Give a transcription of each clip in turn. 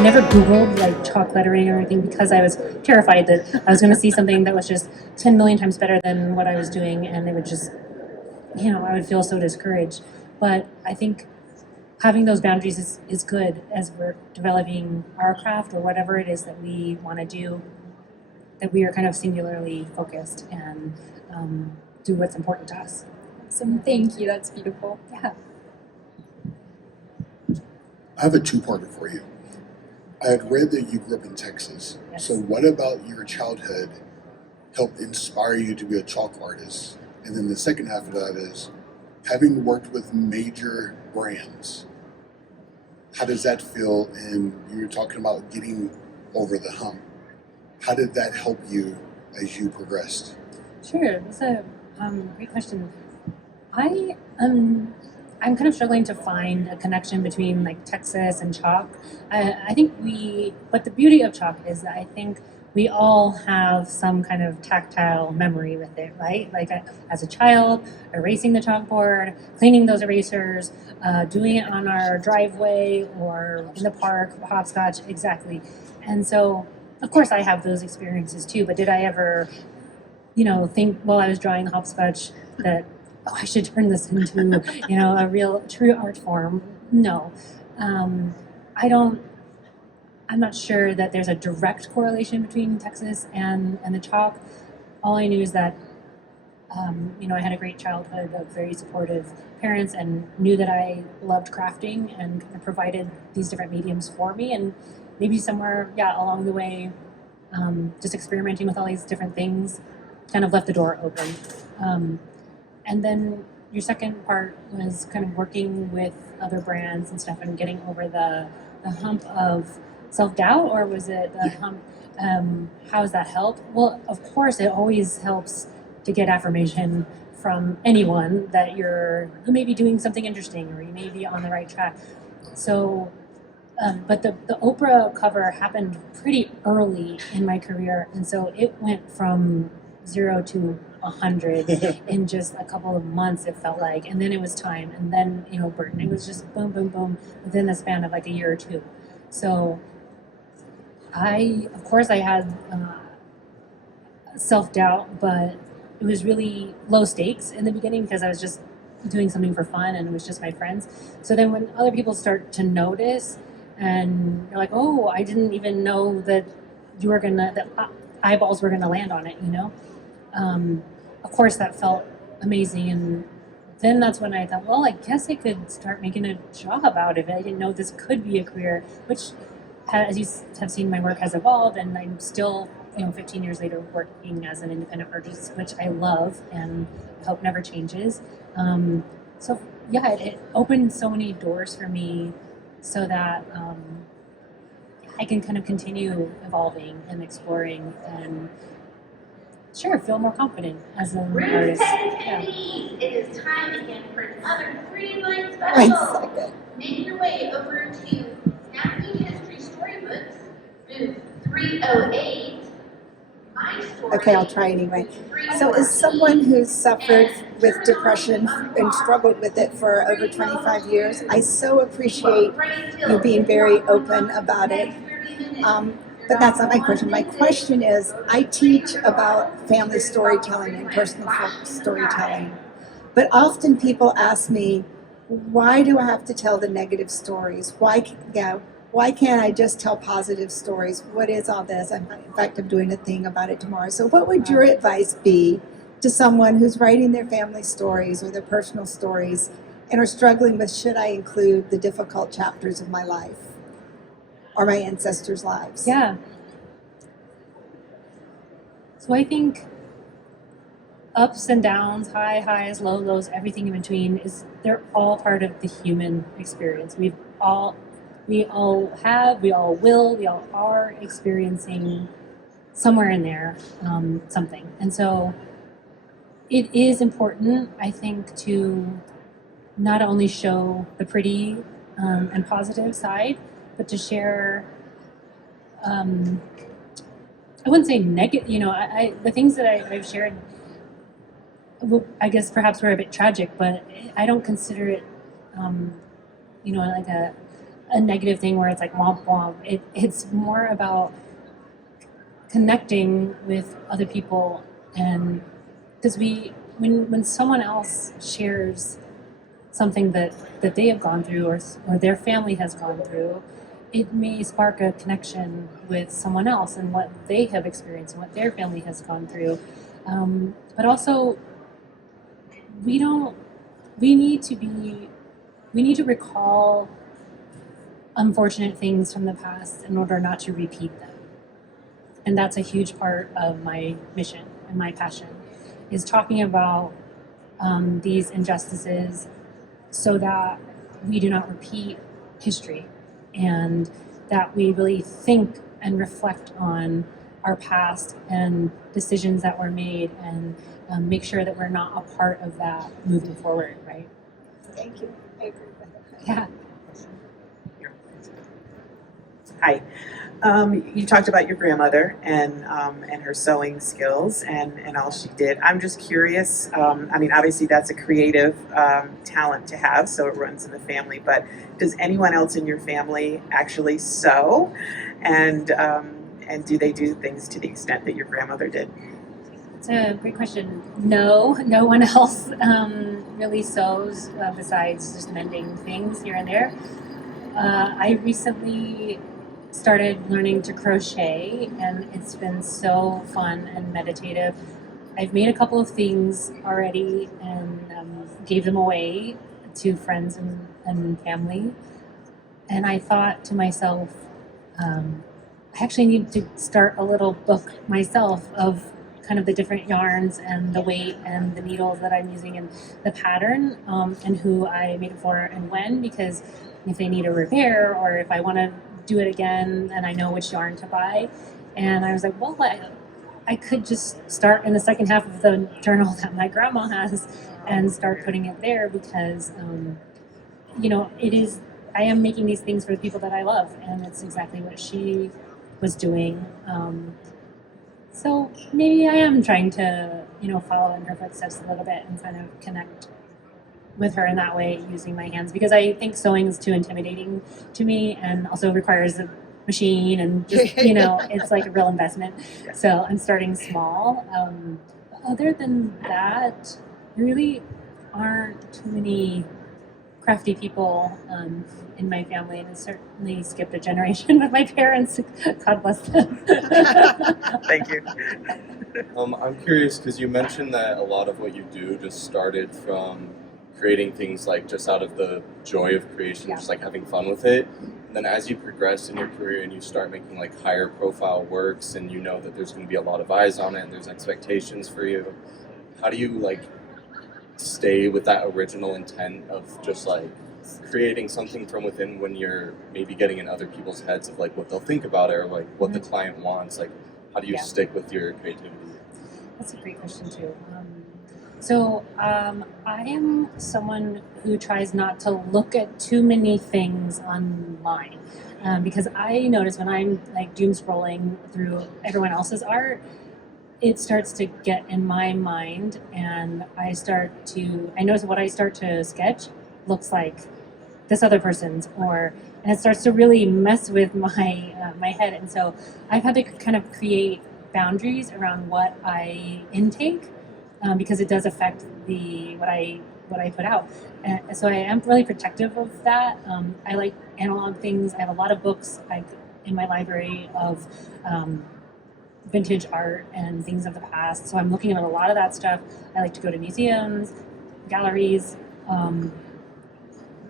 I never Googled like chalk lettering or anything because I was terrified that I was going to see something that was just 10 million times better than what I was doing, and it would just, I would feel so discouraged. But I think having those boundaries is good as we're developing our craft or whatever it is that we want to do, that we are kind of singularly focused and do what's important to us. Awesome. Thank you. That's beautiful. Yeah. I have a two-parter for you. I had read that you grew up in Texas. Yes. So what about your childhood helped inspire you to be a chalk artist? And then the second half of that is, having worked with major brands, how does that feel? And you were talking about getting over the hump. How did that help you as you progressed? Sure, that's a great question. I'm kind of struggling to find a connection between like Texas and chalk. I think but the beauty of chalk is that I think we all have some kind of tactile memory with it, right? Like as a child, erasing the chalkboard, cleaning those erasers, doing it on our driveway or in the park, hopscotch, exactly. And so, of course, I have those experiences too, but did I ever, think while I was drawing the hopscotch that, I should turn this into, a real, true art form? No. I'm not sure that there's a direct correlation between Texas and the chalk. All I knew is that, I had a great childhood of very supportive parents and knew that I loved crafting and kind of provided these different mediums for me. And maybe somewhere, along the way, just experimenting with all these different things kind of left the door open. And then your second part was kind of working with other brands and stuff and getting over the hump of self-doubt, or was it the hump? How does that help? Well, of course, it always helps to get affirmation from anyone that you may be doing something interesting or you may be on the right track. So, but the Oprah cover happened pretty early in my career, and so it went from 0 to 100 in just a couple of months, it felt like, and then it was time, and then Burton. It was just boom, boom, boom within the span of like a year or two. So of course I had self-doubt, but it was really low stakes in the beginning because I was just doing something for fun and it was just my friends. So then when other people start to notice and you're like, oh, I didn't even know that that eyeballs were gonna land on it, of course that felt amazing. And then that's when I thought, well, I guess I could start making a job out of it. I didn't know this could be a career, which, as you have seen, my work has evolved, and I'm still, 15 years later, working as an independent artist, which I love and hope never changes. It opened so many doors for me so that I can kind of continue evolving and exploring and feel more confident as an artist. Yeah. It is time again for another 3 line special. Make your way over to Snappy History Storybooks, booth 308. Okay, I'll try anyway. So as someone who's suffered with depression and struggled with it for over 25 years, I so appreciate you being very open about it. But that's not my question. My question is, I teach about family storytelling and personal storytelling. But often people ask me, why do I have to tell the negative stories? Why can't I just tell positive stories? What is all this? In fact, I'm doing a thing about it tomorrow. So what would your advice be to someone who's writing their family stories or their personal stories and are struggling with, should I include the difficult chapters of my life or my ancestors' lives? Yeah. So I think ups and downs, highs, lows, everything in between, they're all part of the human experience. We all have, we all will, we all are experiencing somewhere in there something. And so it is important, I think, to not only show the pretty and positive side, but to share, I wouldn't say negative, the things that I've shared, I guess perhaps were a bit tragic, but I don't consider it, like a negative thing where it's like womp womp. It's more about connecting with other people, and because when someone else shares something that they have gone through, or their family has gone through, it may spark a connection with someone else and what they have experienced and what their family has gone through. But also, we need to recall unfortunate things from the past in order not to repeat them. And that's a huge part of my mission and my passion, is talking about these injustices so that we do not repeat history, and that we really think and reflect on our past and decisions that were made, and make sure that we're not a part of that moving forward, right? Thank you. I agree with it. Yeah. Hi. You talked about your grandmother and her sewing skills and all she did. I'm just curious. I mean, obviously that's a creative talent to have, so it runs in the family. But does anyone else in your family actually sew? And do they do things to the extent that your grandmother did? It's a great question. No one else really sews besides just mending things here and there. I recently started learning to crochet, and it's been so fun and meditative. I've made a couple of things already and gave them away to friends and family. And I thought to myself, I actually need to start a little book myself of kind of the different yarns and the weight and the needles that I'm using and the pattern, and who I made it for and when, because if they need a repair or if I want to do it again and I know which yarn to buy. And I was like, well, I could just start in the second half of the journal that my grandma has and start putting it there, because I am making these things for the people that I love, and it's exactly what she was doing. So maybe I am trying to follow in her footsteps a little bit and kind of connect with her in that way, using my hands, because I think sewing is too intimidating to me, and also requires a machine, and just it's like a real investment. So I'm starting small. Other than that, there really aren't too many crafty people in my family, and it certainly skipped a generation with my parents. God bless them. Thank you. I'm curious because you mentioned that a lot of what you do just started from creating things like just out of the joy of creation, just like having fun with it. And then as you progress in your career and you start making like higher profile works, and you know that there's going to be a lot of eyes on it and there's expectations for you, how do you like stay with that original intent of just like creating something from within when you're maybe getting in other people's heads of like what they'll think about it, or like what the client wants? Like, how do you stick with your creativity? That's a great question too. So I am someone who tries not to look at too many things online, because I notice when I'm like doom scrolling through everyone else's art, it starts to get in my mind, and I notice what I start to sketch looks like this other person's, and it starts to really mess with my head. And so I've had to kind of create boundaries around what I intake, because it does affect what I put out. And so I am really protective of that. I like analog things. I have a lot of books in my library of vintage art and things of the past. So I'm looking at a lot of that stuff. I like to go to museums, galleries.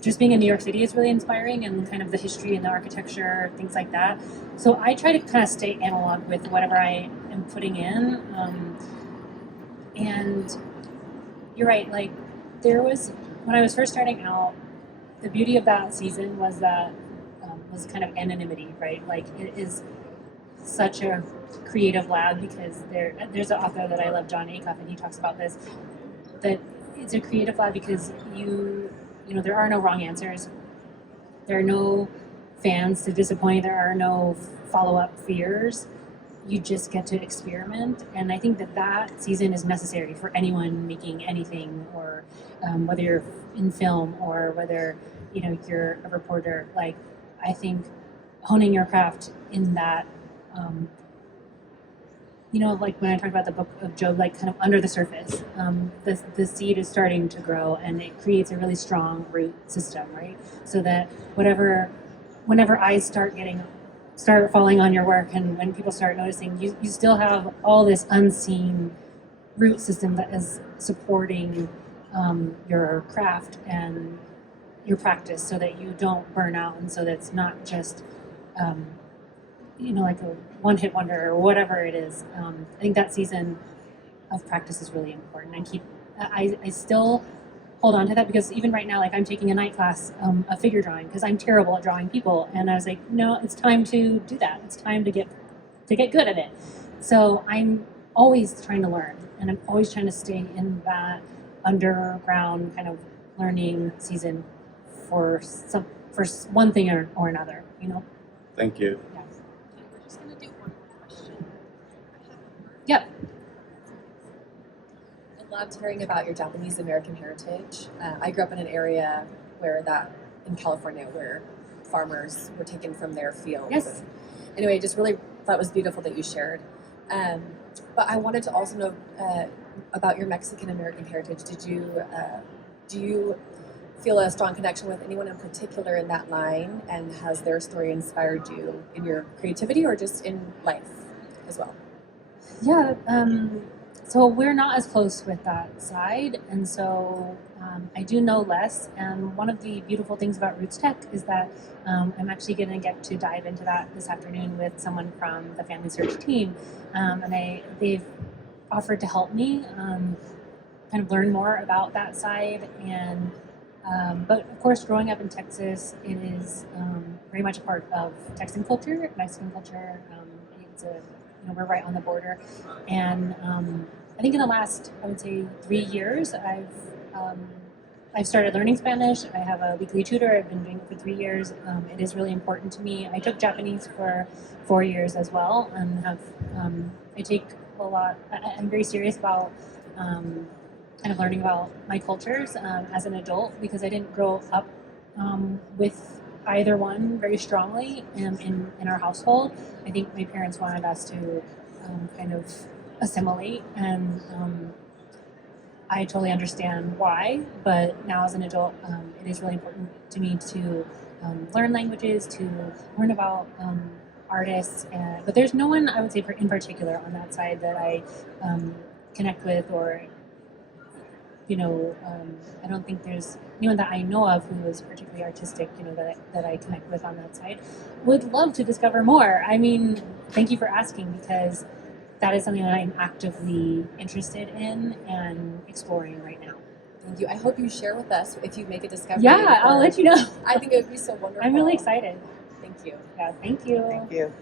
Just being in New York City is really inspiring, and kind of the history and the architecture, things like that. So I try to kind of stay analog with whatever I am putting in. And you're right, like when I was first starting out, the beauty of that season was that was kind of anonymity, right? Like, it is such a creative lab, because there's an author that I love, John Acuff, and he talks about this, that it's a creative lab because there are no wrong answers. There are no fans to disappoint. There are no follow-up fears. You just get to experiment. And I think that season is necessary for anyone making anything, or whether you're in film or whether you're a reporter. Like, I think honing your craft in that, like when I talked about the book of Job, like kind of under the surface, the seed is starting to grow and it creates a really strong root system, right? So that whenever eyes start falling on your work, and when people start noticing, you still have all this unseen root system that is supporting your craft and your practice, so that you don't burn out, and so that it's not just like a one-hit wonder or whatever it is. I think that season of practice is really important, and I still hold on to that, because even right now, like I'm taking a night class of figure drawing because I'm terrible at drawing people, and I was like, no, it's time to do that. It's time to get good at it. So I'm always trying to learn, and I'm always trying to stay in that underground kind of learning season for one thing or another. Thank you. Yeah. We're just going to do one more question. Yep. I loved hearing about your Japanese American heritage. I grew up in an area in California, where farmers were taken from their fields. Yes. Anyway, just really thought it was beautiful that you shared. But I wanted to also know about your Mexican American heritage. Do you feel a strong connection with anyone in particular in that line, and has their story inspired you in your creativity or just in life as well? Yeah, so we're not as close with that side, and so I do know less. And one of the beautiful things about RootsTech is that I'm actually going to get to dive into that this afternoon with someone from the Family Search team, and they've offered to help me kind of learn more about that side. And but of course, growing up in Texas, it is very much a part of Texan culture, Mexican culture. We're right on the border, and I think in the last, I would say, 3 years, I've started learning Spanish. I have a weekly tutor. I've been doing it for 3 years. It is really important to me. I took Japanese for 4 years as well, and I take a lot. I'm very serious about kind of learning about my cultures as an adult, because I didn't grow up with either one very strongly in our household. I think my parents wanted us to kind of assimilate, and I totally understand why, but now as an adult, it is really important to me to learn languages, to learn about artists, but there's no one, I would say, in particular on that side that I connect with, or I don't think there's anyone that I know of who is particularly artistic, that I connect with on that side. Would love to discover more. I mean, thank you for asking, because that is something that I'm actively interested in and exploring right now. Thank you. I hope you share with us if you make a discovery. Yeah, I'll let you know. I think it would be so wonderful. I'm really excited. Thank you. Yeah, thank you. Thank you.